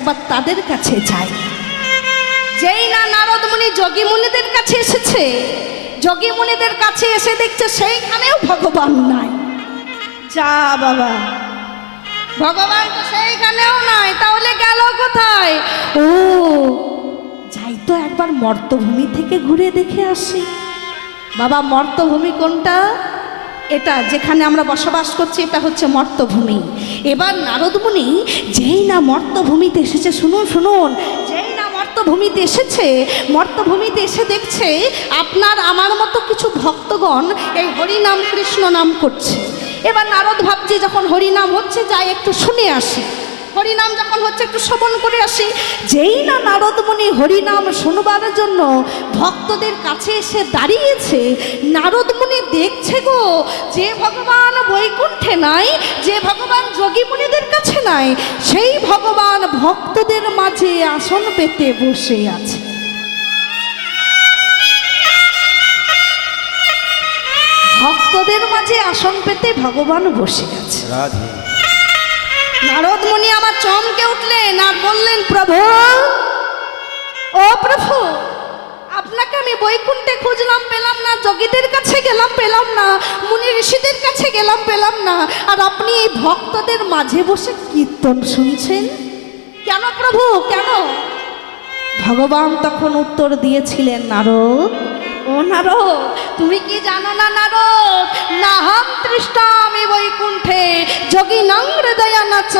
একবার তাদের কাছে যাই। যেই না নারদ মুনি যোগী মুনিদের কাছে এসেছে, যোগী মুনিদের কাছে এসে দেখছে সেইখানেও ভগবান নাই। যা বাবা, ভগবান তো সেইখানেও নাই, তাহলে গেল কোথায়? ও যাই তো একবার মর্তভূমি থেকে ঘুরে দেখে আসি। বাবা মর্তভূমি কোনটা? এটা যেখানে আমরা বসবাস করছি, এটা হচ্ছে মর্তভূমি। এবার নারদ মুনি যেই না মর্তভূমিতে এসেছে, শুনুন শুনুন, যেই না মর্তভূমিতে এসেছে, মর্তভূমিতে এসে দেখছে আপনার আমার মতো কিছু ভক্তগণ এই হরিনাম কৃষ্ণ নাম করছে। এবার নারদ ভাবছে যখন হরিনাম হচ্ছে যাই একটু শুনে আসি, হরিনাম যখন হচ্ছে একটু শ্রবণ করে আসি। যেই না নারদ মুনি হরিনাম শুনবার জন্য ভক্তদের কাছে এসে দাঁড়িয়েছে, নারদ মুনি দেখছে গো যে ভগবান বৈকুণ্ঠে নাই, যে ভগবান যোগী মুনিদের কাছে নাই, সেই ভগবান ভক্তদের মাঝে আসন পেতে বসে আছে। ভক্তদের মাঝে আসন পেতে ভগবান বসে আছে। নারদ মুনি আমার চমকে উঠলেন আর বললেন, প্রভু, ও প্রভু, আপনাকে আমি বৈকুণ্ঠে খুঁজলাম পেলাম না, যোগীদের কাছে গেলাম পেলাম না, মুনি ঋষিদের কাছে গেলাম পেলাম না, আর আপনি এই ভক্তদের মাঝে বসে কীর্তন শুনছেন কেন প্রভু, কেন? ভগবান তখন উত্তর দিয়েছিলেন, নারদ, ও নারদ, তুমি কি জানো না নারদ, নাহম তৃষ্ণামি বৈকুণ্ঠে যোগিনাং হৃদয়ানাচ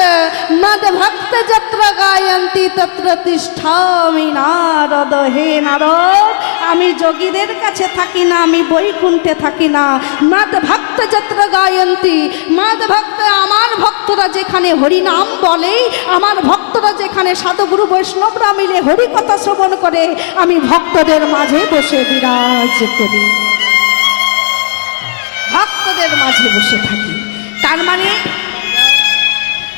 মদ ভক্ত যত্র গায়ন্তি তত্র তিষ্ঠামি নারদ। হে নারদ, আমি যোগীদের কাছে থাকি না, আমি বৈকুণ্ঠে থাকি না। মদ ভক্ত যত্র গায়ন্তি, মদ ভক্ত আমার ভক্তরা যেখানে হরিনাম বলে, আমার ভক্তরা যেখানে সাধুগুরু বৈষ্ণবরা মিলে হরিকথা শ্রবণ করে, আমি ভক্তদের মাঝে বসে বিরাজ করি, ভক্তদের মাঝে বসে থাকি।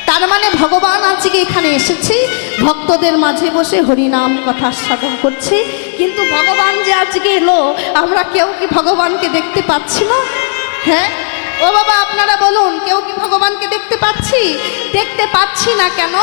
তার মানে ভগবান আজকে এখানে এসেছে, ভক্তদের মাঝে বসে হরিনাম কথা সাধন করছে। কিন্তু ভগবান যে আজকে এলো, আমরা কেউ কি ভগবানকে দেখতে পাচ্ছি না? হ্যাঁ ও বাবা, আপনারা বলুন, কেউ কি ভগবানকে দেখতে পাচ্ছি? দেখতে পাচ্ছি না কেন?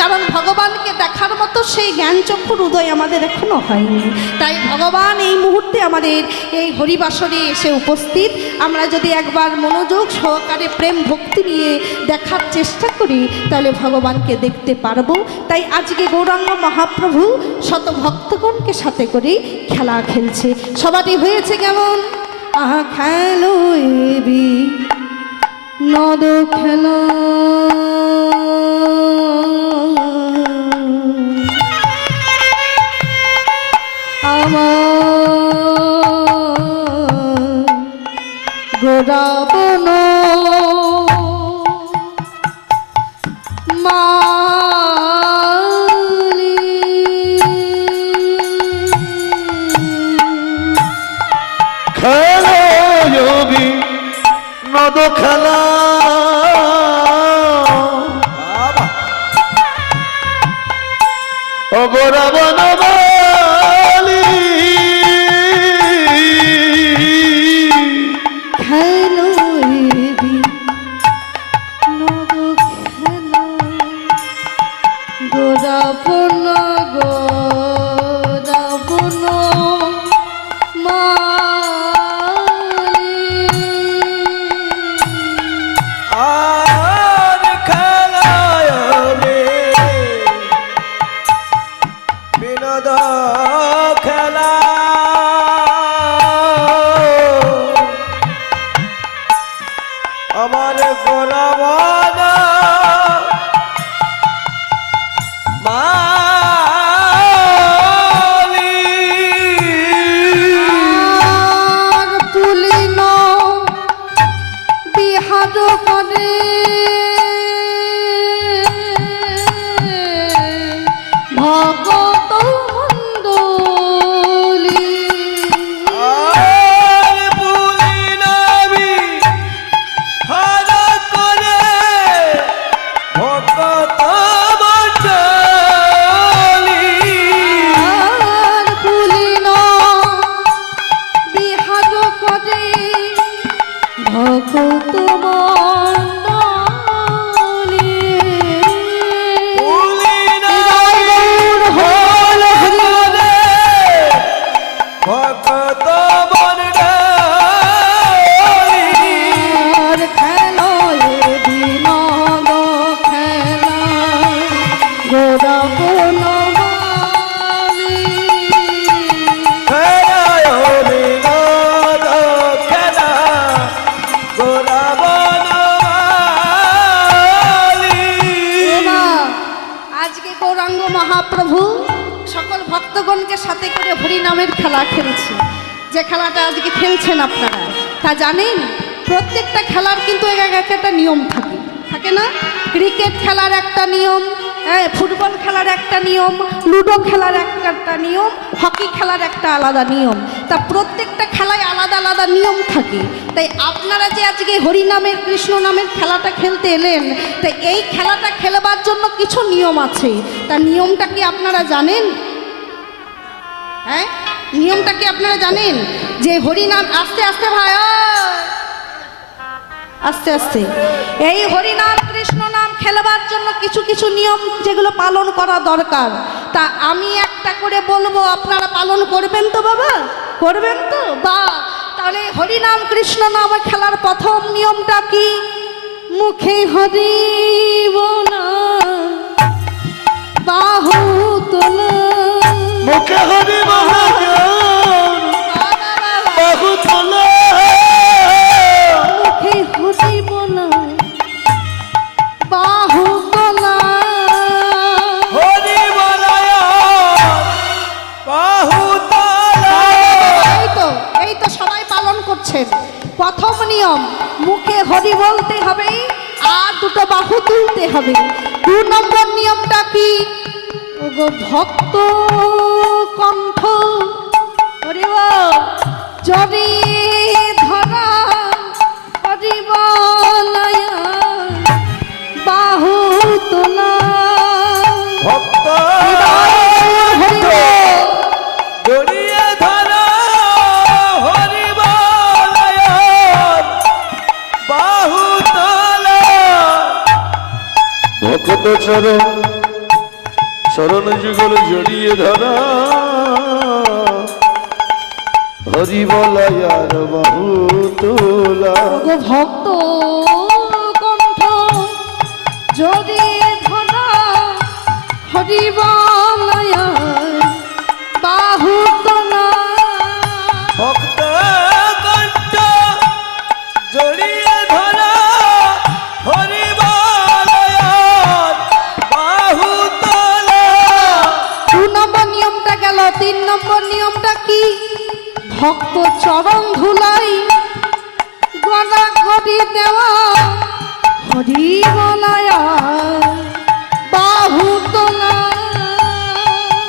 কারণ ভগবানকে দেখার মতো সেই জ্ঞান চক্ষুর উদয় আমাদের এখনো হয়নি। তাই ভগবান এই মুহূর্তে আমাদের এই হরিবাসরে এসে উপস্থিত। আমরা যদি একবার মনোযোগ সহকারে প্রেম ভক্তি নিয়ে দেখার চেষ্টা করি, তাহলে ভগবানকে দেখতে পারবো। তাই আজকে গৌরাঙ্গ মহাপ্রভু শত ভক্তগণকে সাথে করে খেলা খেলছে। সবারই হয়েছে কেমন? আহা খেলো এবি নদ খেলো, আমার গোরাবন নদ খেলা, ও গোরাবন বালি খেলো এবি নদ খেলো, গোরাবন গোরাবন আর খেলায় রে বিনোদ খেলা, আমার গোরাবন মালি আর পুলিন বিহার করে ভগত মন্দ ভক্তগণকে সাথে করে হরিনামের খেলা খেলছি। যে খেলাটা আজকে খেলছেন আপনারা, তা জানেন প্রত্যেকটা খেলার কিন্তু একটা নিয়ম থাকে, থাকে না? ক্রিকেট খেলার একটা নিয়ম, হ্যাঁ, ফুটবল খেলার একটা নিয়ম, লুডো খেলার একটা নিয়ম, হকি খেলার একটা আলাদা নিয়ম। তা প্রত্যেকটা খেলায় আলাদা আলাদা নিয়ম থাকে। তাই আপনারা যে আজকে হরিনামের কৃষ্ণ নামের খেলাটা খেলতে এলেন, তাই এই খেলাটা খেলবার জন্য কিছু নিয়ম আছে। তা নিয়মটা কি আপনারা জানেন? হ্যাঁ, নিয়মটা কি আপনারা জানেন? যে হরিনাম, আস্তে আস্তে ভাই, আস্তে আস্তে, এই হরিনাম কৃষ্ণ নাম খেলবার জন্য কিছু কিছু নিয়ম যেগুলো পালন করা দরকার। তা আমি একটা করে বলবো, আপনারা পালন করবেন তো বাবা? করবেন তো? বা তাহলে হরিনাম কৃষ্ণ নাম খেলার প্রথম নিয়মটা কি? মুখে হরি বলা, বাহু তোলা, মুখে হরি বলা, বাহু তোলা, মুখে হরি বলা, বাহু তোলা, হরি বলায় বাহু তোলা। এই তো সবাই পালন করছেন। প্রথম নিয়ম, মুখে হরি বলতে হবে আর দুটো বাহু তুলতে হবে। 2 নম্বর নিয়মটা কি? ওগো ভক্ত কণ্ঠ হরি বল জড়িয়ে ধরা, হরি বলায় বাহু তোলা, ভক্ত হরি বল। জড়িয়ে ধরা, হরি বলায় বাহু তোলা। ভক্ত চরণ চরণ যুগল জড়িয়ে ধরা, হরি বলায় বাহু তোলা। ওগো ভক্ত কণ্ঠ জড়িয়ে ধরা, হরি বলায় বাহু তোলা। ভক্ত কণ্ঠ জড়িয়ে ধরা, হরি বলায় বাহু তোলা। 2 নম্বর নিয়মটা গেল। 3 নম্বর নিয়মটা কি? ভক্ত চরণ ধুলাই, গলা গড়ি দেওয়া, হরি বলায় বাহু তোলা।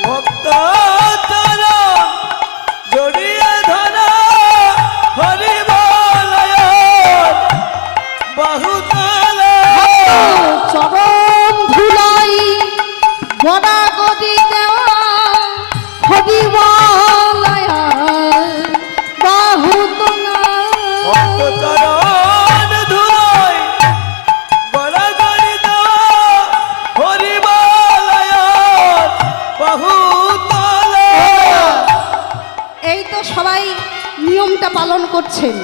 ভক্ত চরণ জড়িয়ে ধরা, হরি বলায় বাহু তোলা। চরণ ধুলাই, গড়া গড়ি দেওয়া, হরি বলায় বাহু তোলা। ভক্ত চরণ ধুলাই, গড়াগড়ি দেওয়া, হরি বলায় বাহু তোলা। এই তো সবাই নিয়মটা পালন করছেন।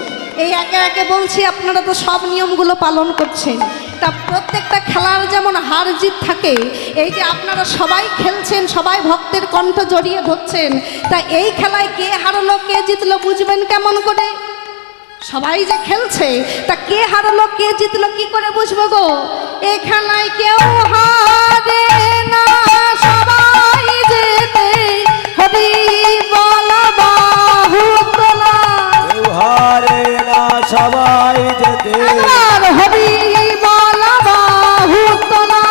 এই একে একে বলছি, আপনারা তো সব নিয়মগুলো পালন করছেন। তা প্রত্যেকটা খেলার যেমন হার জিত থাকে, এই যে আপনারা সবাই খেলছেন, সবাই ভক্তের কণ্ঠ জড়িয়ে ধরছেন, তা এই খেলায় কে হারলো কে জিতলো বুঝবেন কেমন করে? সবাই যে খেলছে, তা কে হারলো কে জিতলো কি করে বুঝবো গো? এই খেলায় কেউ হারে না, সবাই জেতে, হরি বলা বাহু তোলা। কেউ হারে না, সবাই যেতে। একবার হরি বলা বাহু তোলা।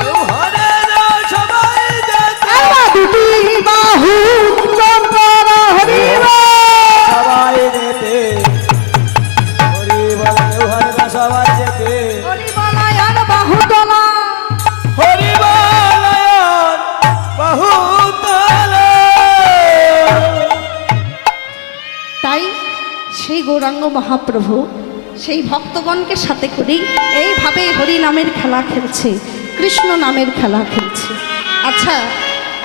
কেউ হারে না, সবাই যেতে। একবার দুটি বাহু তোলা, হরি বল। সবাই যেতে, হরি বল। কেউ হারে না, সবাই যেতে। হরি বলায় আর বাহু তোলা। হরি বলায় বাহু তোলা। তাই সেই গৌরাঙ্গ মহাপ্রভু সেই ভক্তগণকে সাথে করেই এইভাবে হরি নামের খেলা খেলছে, কৃষ্ণ নামের খেলা খেলছে। আচ্ছা,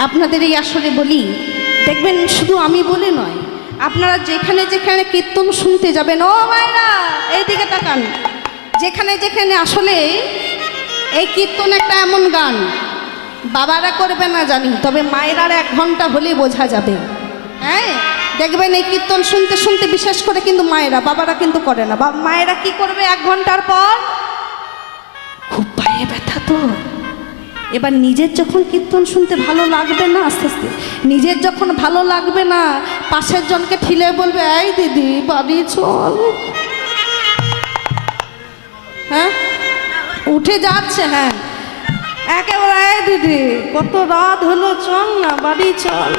আপনাদের এই আসলে বলি, দেখবেন শুধু আমি বলে নয়, আপনারা যেখানে যেখানে কীর্তন শুনতে যাবেন, ও মায়েরা এইদিকে তাকান, যেখানে যেখানে আসলে এই কীর্তন একটা এমন গান, বাবারা করবে না জানি, তবে মায়েরার 1 ঘন্টা হলে বোঝা যাবে। হ্যাঁ, দেখবেন এই কীর্তন শুনতে শুনতে বিশেষ করে কিন্তু মায়েরা, বাবারা কিন্তু করে না। মায়েরা কি করবে 1 ঘন্টার পর? খুব পায়ে ব্যথা তো, এবার নিজের যখন কীর্তন শুনতে ভালো লাগবে না, আস্তে আস্তে নিজের যখন ভালো লাগবে না, পাশের জনকে ঠিলে বলবে, এই দিদি বাড়ি চল। হ্যাঁ, উঠে যাচ্ছে, হ্যাঁ একেবারে, এই দিদি কত রাত হলো, চল না বাড়ি চল।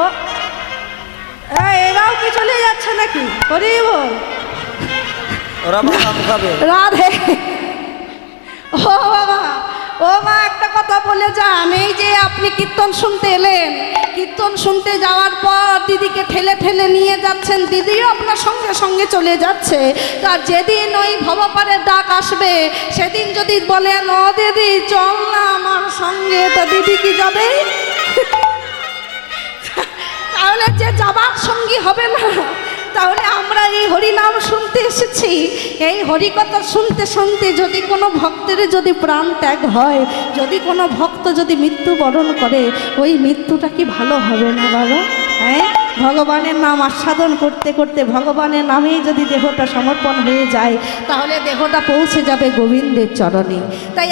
ও এরাও কি চলে যাচ্ছে নাকি? হরি বল। ওরা বাদাম খাবে। রাধে। ও বাবা, ও মা একটা কথা বলে যান, এই যে আপনি কীর্তন শুনতে এলেন, কীর্তন শুনতে যাওয়ার পর দিদিকে ঠেলে ঠেলে নিয়ে যাচ্ছেন, দিদিও আপনার সঙ্গে সঙ্গে চলে যাচ্ছে। তার যেদিন ওই ভবপারের ডাক আসবে, সেদিন যদি বলেন, ও দিদি চল না আমার সঙ্গে, তো দিদি কি যাবে? তাহলে যে যাবার সঙ্গী হবে না। তাহলে আমরা এই হরিনাম শুনতে এসেছি, এই হরিকথা শুনতে শুনতে যদি কোনো ভক্তের যদি প্রাণ ত্যাগ হয়, যদি কোনো ভক্ত যদি মৃত্যুবরণ করে, ওই মৃত্যুটা কি ভালো হবে না বাবা? হ্যাঁ, ভগবানের নাম আস্বাদন করতে করতে ভগবানের নামেই যদি দেহটা সমর্পণ হয়ে যায়, তাহলে দেহটা পৌঁছে যাবে গোবিন্দের চরণে। তাই